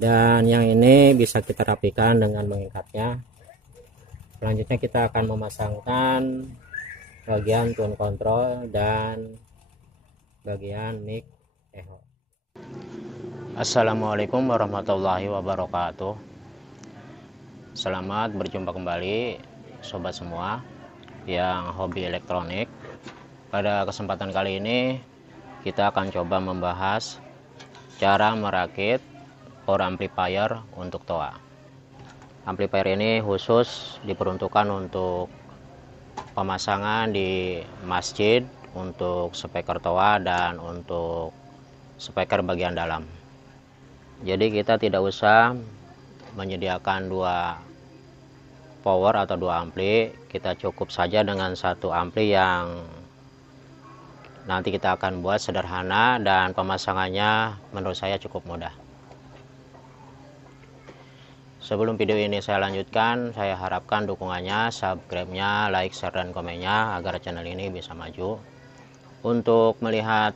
Dan yang ini bisa kita rapikan dengan mengikatnya. Selanjutnya kita akan memasangkan bagian tune control dan bagian mic echo. Assalamualaikum warahmatullahi wabarakatuh. Selamat berjumpa kembali sobat semua yang hobi elektronik. Pada kesempatan kali ini kita akan coba membahas cara merakit power amplifier untuk TOA. Amplifier ini khusus diperuntukkan untuk pemasangan di masjid, untuk speaker TOA dan untuk speaker bagian dalam. Jadi kita tidak usah menyediakan dua power atau dua ampli, kita cukup saja dengan satu ampli yang nanti kita akan buat sederhana dan pemasangannya menurut saya cukup mudah. Sebelum video ini saya lanjutkan, saya harapkan dukungannya, subscribe-nya, like, share, dan komennya agar channel ini bisa maju. Untuk melihat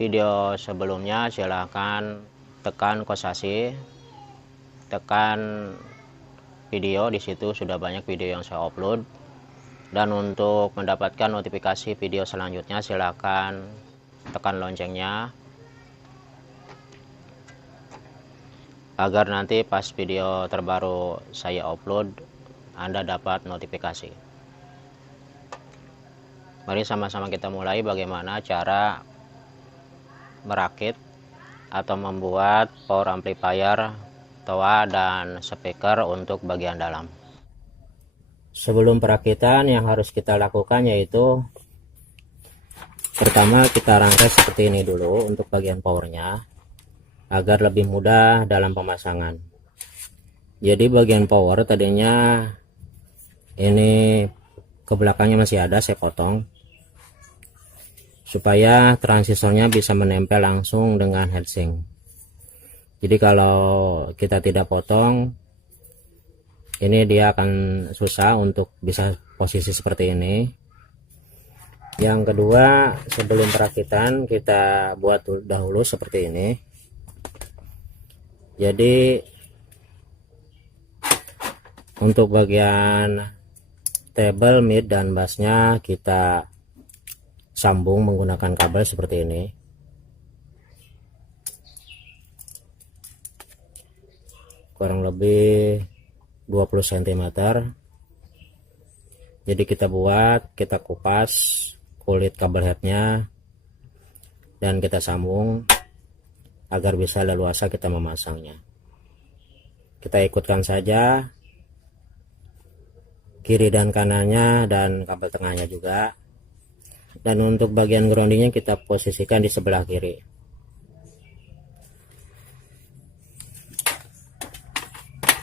video sebelumnya silahkan tekan kosasi, tekan video, di situ sudah banyak video yang saya upload. Dan untuk mendapatkan notifikasi video selanjutnya silahkan tekan loncengnya agar nanti pas video terbaru saya upload Anda dapat notifikasi. Mari sama-sama kita mulai bagaimana cara merakit atau membuat power amplifier TOA dan speaker untuk bagian dalam. Sebelum perakitan yang harus kita lakukan yaitu pertama kita rangkai seperti ini dulu untuk bagian powernya agar lebih mudah dalam pemasangan. Jadi bagian power tadinya ini ke belakangnya masih ada, saya potong supaya transisornya bisa menempel langsung dengan heatsink. Jadi kalau kita tidak potong, ini dia akan susah untuk bisa posisi seperti ini. Yang kedua, sebelum perakitan kita buat dahulu seperti ini. Jadi untuk bagian treble, mid, dan bassnya kita sambung menggunakan kabel seperti ini. Kurang lebih 20 cm. Jadi kita kupas kulit kabel headnya dan kita sambung agar bisa leluasa kita memasangnya. Kita ikutkan saja kiri dan kanannya dan kabel tengahnya juga. Dan untuk bagian groundingnya kita posisikan di sebelah kiri.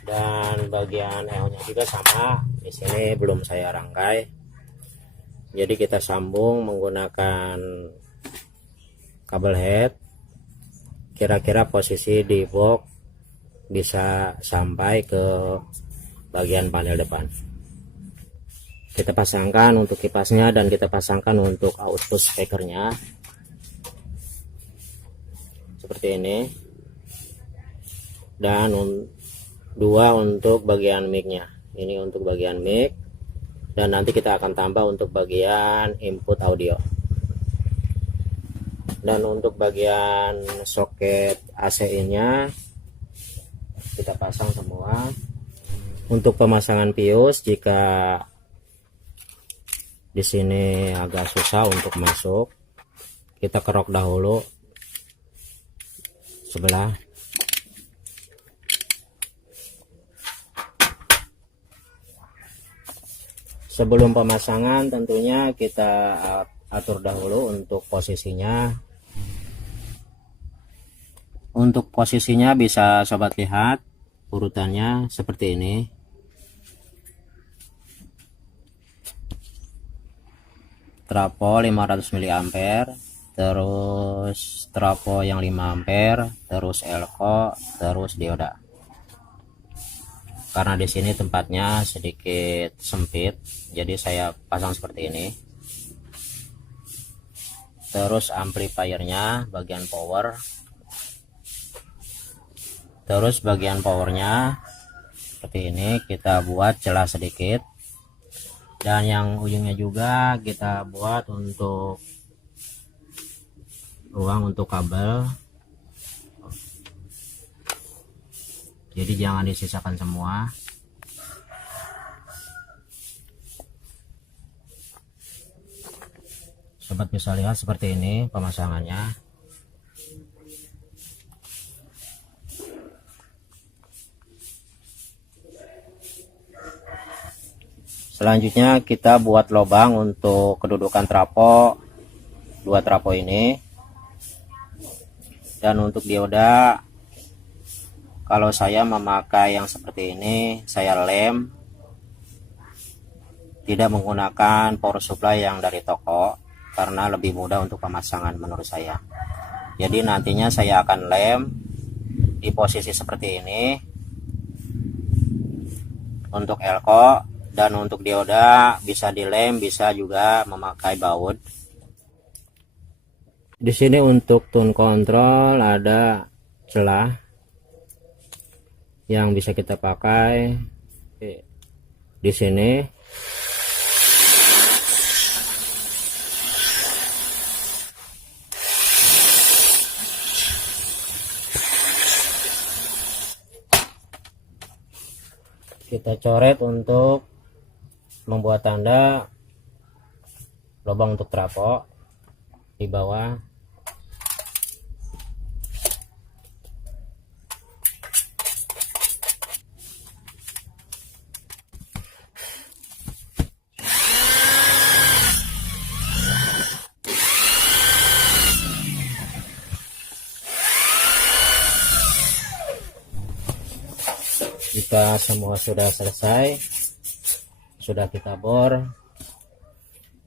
Dan bagian echo-nya juga sama. Di sini belum saya rangkai. Jadi kita sambung menggunakan kabel head. Kira-kira posisi di box bisa sampai ke bagian panel depan. Kita pasangkan untuk kipasnya dan kita pasangkan untuk output speakernya seperti ini, dan dua untuk bagian mic-nya. Ini untuk bagian mic, dan nanti kita akan tambah untuk bagian input audio. Dan untuk bagian soket AC-nya kita pasang semua. Untuk pemasangan pius, jika di sini agak susah untuk masuk, kita kerok dahulu sebelah. Sebelum pemasangan tentunya kita atur dahulu untuk posisinya. Untuk posisinya bisa sobat lihat urutannya seperti ini. Trafo 500 mA, terus trafo yang 5 ampere, terus elko, terus dioda. Karena di sini tempatnya sedikit sempit, jadi saya pasang seperti ini. Terus amplifiernya bagian power Terus bagian powernya seperti ini kita buat celah sedikit, dan yang ujungnya juga kita buat untuk ruang untuk kabel, jadi jangan disisakan semua. Sobat bisa lihat seperti ini pemasangannya. Selanjutnya kita buat lubang untuk kedudukan trafo, dua trafo ini. Dan untuk dioda, kalau saya memakai yang seperti ini, saya lem, tidak menggunakan power supply yang dari toko karena lebih mudah untuk pemasangan menurut saya. Jadi nantinya saya akan lem di posisi seperti ini untuk elko. Dan untuk dioda bisa dilem, bisa juga memakai baut. Di sini untuk tune control ada celah yang bisa kita pakai di sini. Kita coret untuk membuat tanda lubang untuk trafo di bawah. Jika semua sudah selesai, sudah kita bor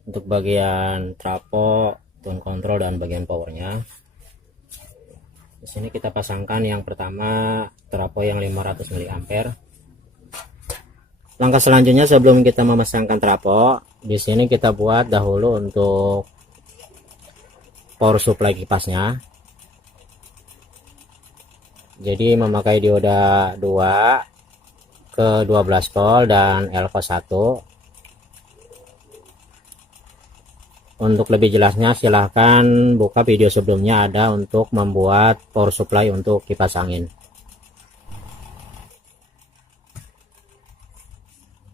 untuk bagian trafo, tune control, dan bagian powernya. Di sini kita pasangkan yang pertama trafo yang 500 mA. Langkah selanjutnya sebelum kita memasangkan trafo, di sini kita buat dahulu untuk power supply kipasnya. Jadi memakai dioda 2 ke 12 volt dan elko 1. Untuk lebih jelasnya silahkan buka video sebelumnya, ada untuk membuat power supply untuk kipas angin.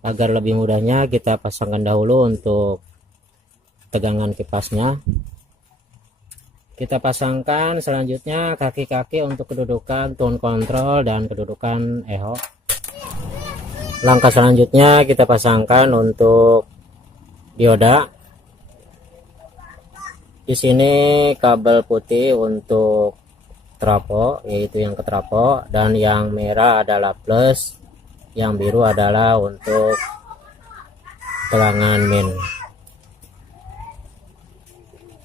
Agar lebih mudahnya kita pasangkan dahulu untuk tegangan kipasnya. Kita pasangkan selanjutnya kaki-kaki untuk kedudukan tune control dan kedudukan echo. Langkah selanjutnya kita pasangkan untuk dioda. Di sini kabel putih untuk trafo, yaitu yang ke trafo, dan yang merah adalah plus, yang biru adalah untuk tegangan main.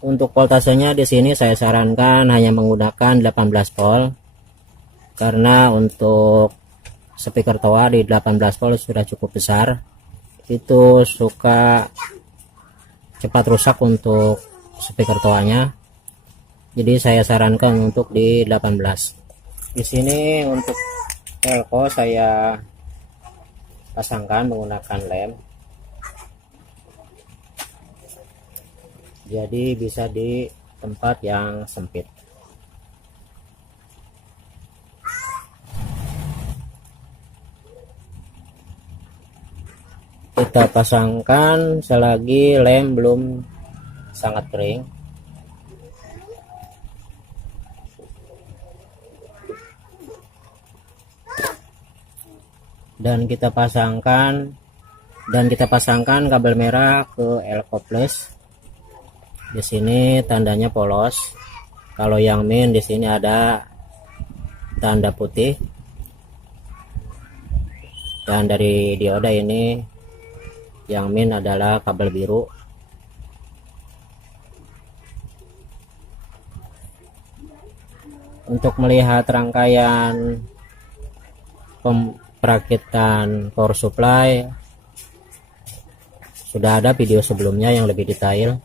Untuk voltasenya di sini saya sarankan hanya menggunakan 18 volt, karena untuk speaker toa di 18 volt sudah cukup besar, itu suka cepat rusak untuk speaker toanya. Jadi saya sarankan untuk di 18. Di sini untuk elko saya pasangkan menggunakan lem, jadi bisa di tempat yang sempit. Kita pasangkan selagi lem belum sangat kering. Dan kita pasangkan kabel merah ke elko plus. Di sini tandanya polos. Kalau yang main di sini ada tanda putih. Dan dari dioda ini yang main adalah kabel biru. Untuk melihat rangkaian perakitan power supply sudah ada video sebelumnya yang lebih detail.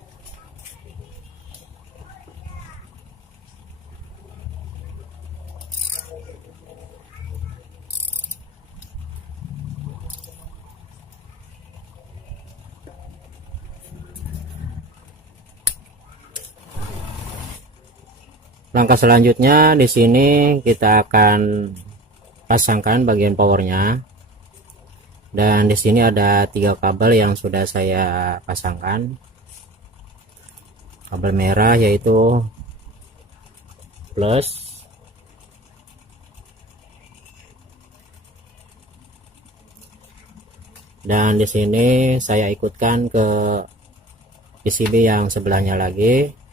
Langkah selanjutnya di sini kita akan pasangkan bagian powernya, dan di sini ada 3 kabel yang sudah saya pasangkan. Kabel merah yaitu plus, dan di sini saya ikutkan ke PCB yang sebelahnya lagi.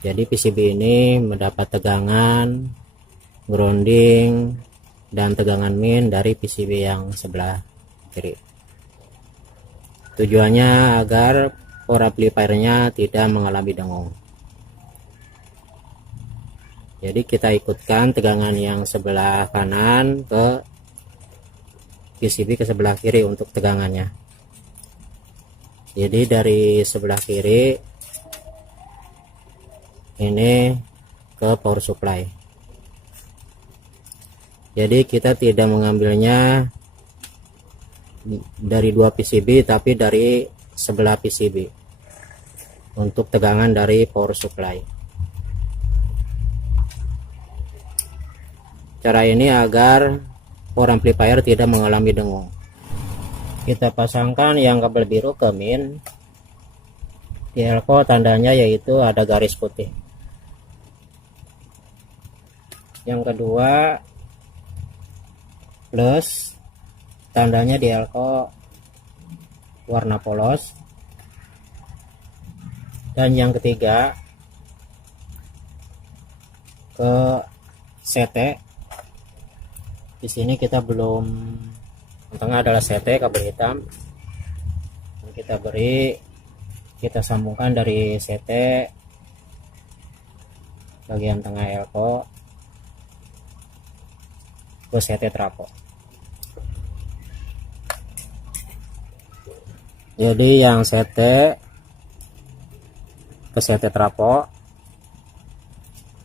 Jadi PCB ini mendapat tegangan, grounding, dan tegangan min dari PCB yang sebelah kiri. Tujuannya agar power amplifiernya tidak mengalami dengung. Jadi kita ikutkan tegangan yang sebelah kanan ke PCB ke sebelah kiri untuk tegangannya. Jadi dari sebelah kiri ini ke power supply. Jadi kita tidak mengambilnya dari 2 PCB tapi dari sebelah PCB untuk tegangan dari power supply. Cara ini agar power amplifier tidak mengalami dengung. Kita pasangkan yang kabel biru ke min. Di elko tandanya yaitu ada garis putih. Yang kedua plus, tandanya di elko warna polos. Dan yang ketiga ke CT. Di sini kita belum, yang tengah adalah CT kabel hitam. Dan kita sambungkan dari CT bagian tengah elko ke CT trapo. Jadi yang CT ke CT trapo,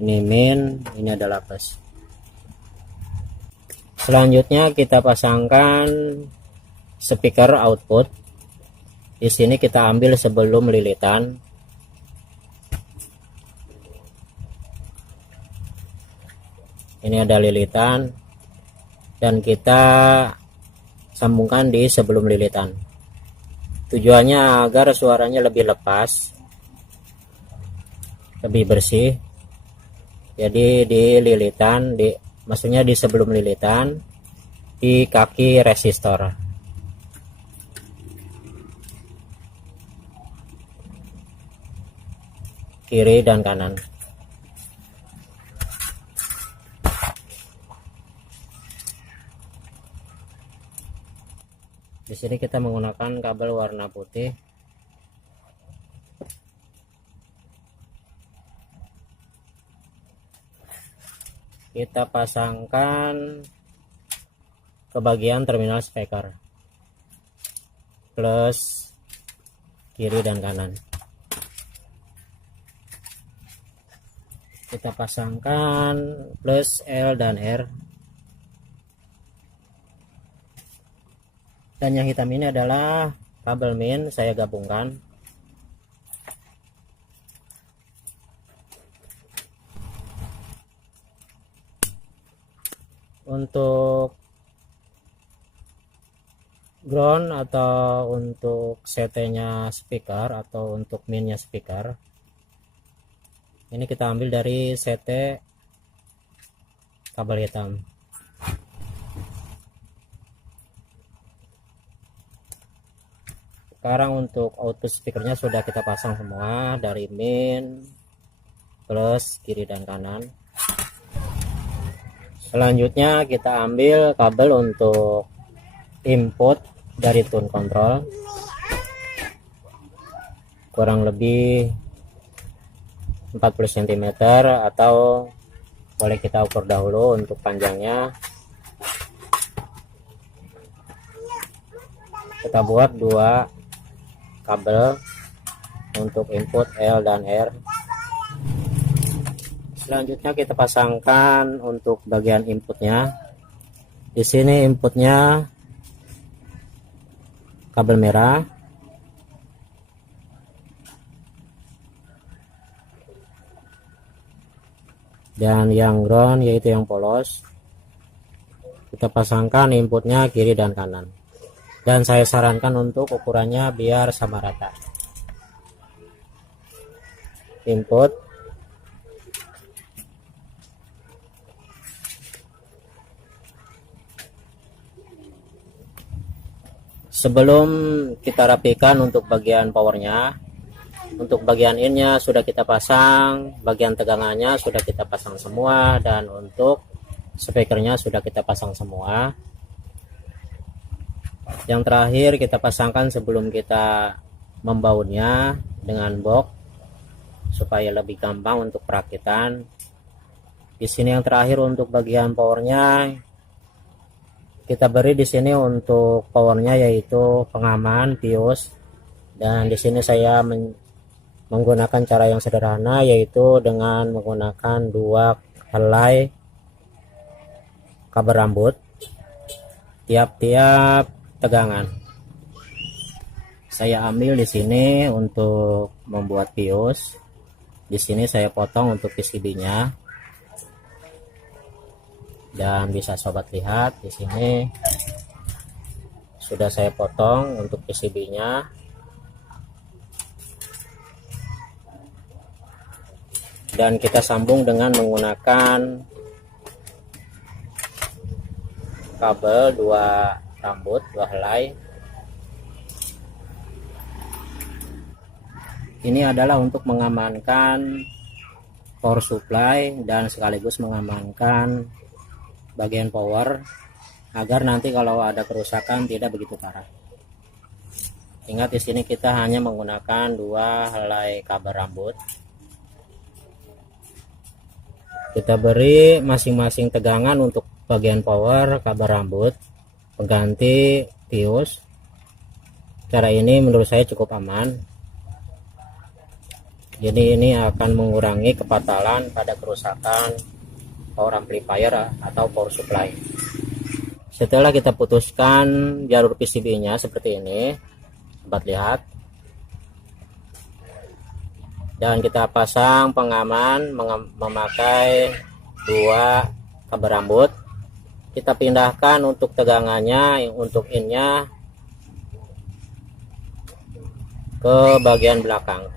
ini min, ini adalah plus. Selanjutnya kita pasangkan speaker output. Di sini kita ambil sebelum lilitan. Ini ada lilitan dan kita sambungkan di sebelum lilitan. Tujuannya agar suaranya lebih lepas, lebih bersih. Jadi di lilitan, maksudnya di sebelum lilitan, di kaki resistor. Kiri dan kanan. Di sini kita menggunakan kabel warna putih. Kita pasangkan ke bagian terminal speaker, plus kiri dan kanan. Kita pasangkan plus L dan R. Dan yang hitam ini adalah kabel min, saya gabungkan. Untuk ground atau untuk CT-nya speaker atau untuk min-nya speaker, ini kita ambil dari CT kabel hitam. Sekarang untuk output speakernya sudah kita pasang semua dari min, plus kiri dan kanan. Selanjutnya kita ambil kabel untuk input dari tune control, kurang lebih 40 cm, atau boleh kita ukur dahulu untuk panjangnya. Kita buat 2 kabel untuk input L dan R. Selanjutnya kita pasangkan untuk bagian inputnya. Di sini inputnya kabel merah. dan yang ground yaitu yang polos kita pasangkan inputnya kiri dan kanan, dan saya sarankan untuk ukurannya biar sama rata. Input, sebelum kita rapikan untuk bagian powernya, untuk bagian innya sudah kita pasang, bagian tegangannya sudah kita pasang semua, dan untuk speakernya sudah kita pasang semua. Yang terakhir kita pasangkan sebelum kita membautnya dengan box supaya lebih gampang untuk perakitan. Di sini yang terakhir untuk bagian powernya kita beri di sini untuk powernya yaitu pengaman pius, dan di sini saya menggunakan cara yang sederhana yaitu dengan menggunakan 2 helai kabel rambut tiap-tiap tegangan. Saya ambil di sini untuk membuat pius. Di sini saya potong untuk PCB-nya, dan bisa sobat lihat di sini sudah saya potong untuk PCB-nya. Dan kita sambung dengan menggunakan kabel 2 rambut 2 helai. Ini adalah untuk mengamankan power supply dan sekaligus mengamankan bagian power agar nanti kalau ada kerusakan tidak begitu parah. Ingat di sini kita hanya menggunakan 2 helai kabel rambut. Kita beri masing-masing tegangan untuk bagian power kabel rambut pengganti pius. Cara ini menurut saya cukup aman. Jadi ini akan mengurangi kepatalan pada kerusakan power amplifier atau power supply. Setelah kita putuskan jalur PCB-nya seperti ini, sobat lihat, dan kita pasang pengaman memakai 2 kabel rambut. Kita pindahkan untuk tegangannya, untuk innya ke bagian belakang.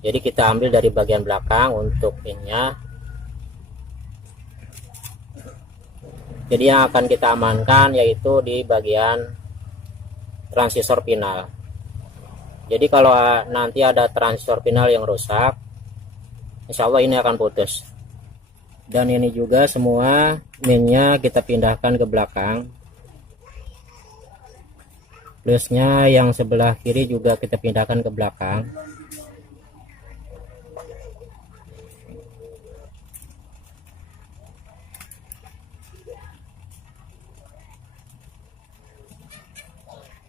Jadi kita ambil dari bagian belakang untuk innya. Jadi yang akan kita amankan yaitu di bagian transistor pinal. Jadi kalau nanti ada transistor pinal yang rusak, insya Allah ini akan putus. Dan ini juga semua minnya kita pindahkan ke belakang. Plusnya yang sebelah kiri juga kita pindahkan ke belakang.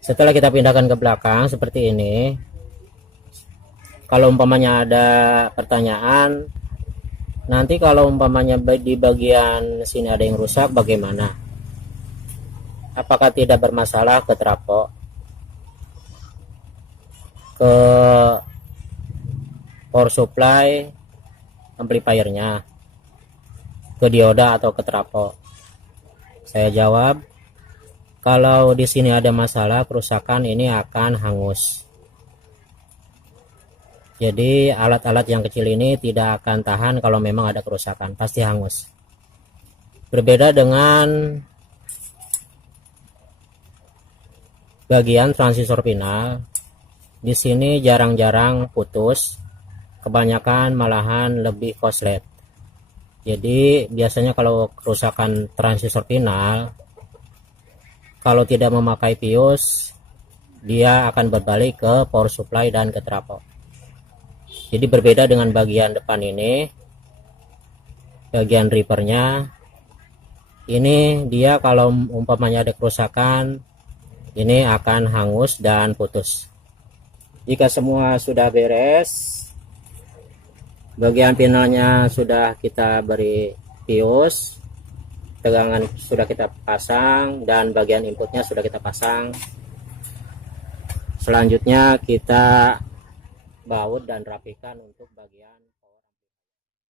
Setelah kita pindahkan ke belakang seperti ini, kalau umpamanya ada pertanyaan, nanti kalau umpamanya di bagian sini ada yang rusak bagaimana? Apakah tidak bermasalah ke trafo, ke power supply amplifiernya, ke dioda atau ke trafo? Saya jawab, kalau di sini ada masalah kerusakan ini akan hangus. Jadi alat-alat yang kecil ini tidak akan tahan kalau memang ada kerusakan, pasti hangus. Berbeda dengan bagian transistor pinal, di sini jarang-jarang putus, kebanyakan malahan lebih korslet. Jadi biasanya kalau kerusakan transistor pinal, kalau tidak memakai pius, dia akan berbalik ke power supply dan ke trafo. Jadi berbeda dengan bagian depan ini, bagian ripernya, ini dia kalau umpamanya ada kerusakan, ini akan hangus dan putus. Jika semua sudah beres, bagian pinalnya sudah kita beri pius, tegangan sudah kita pasang, dan bagian inputnya sudah kita pasang. Selanjutnya kita baut dan rapikan untuk bagian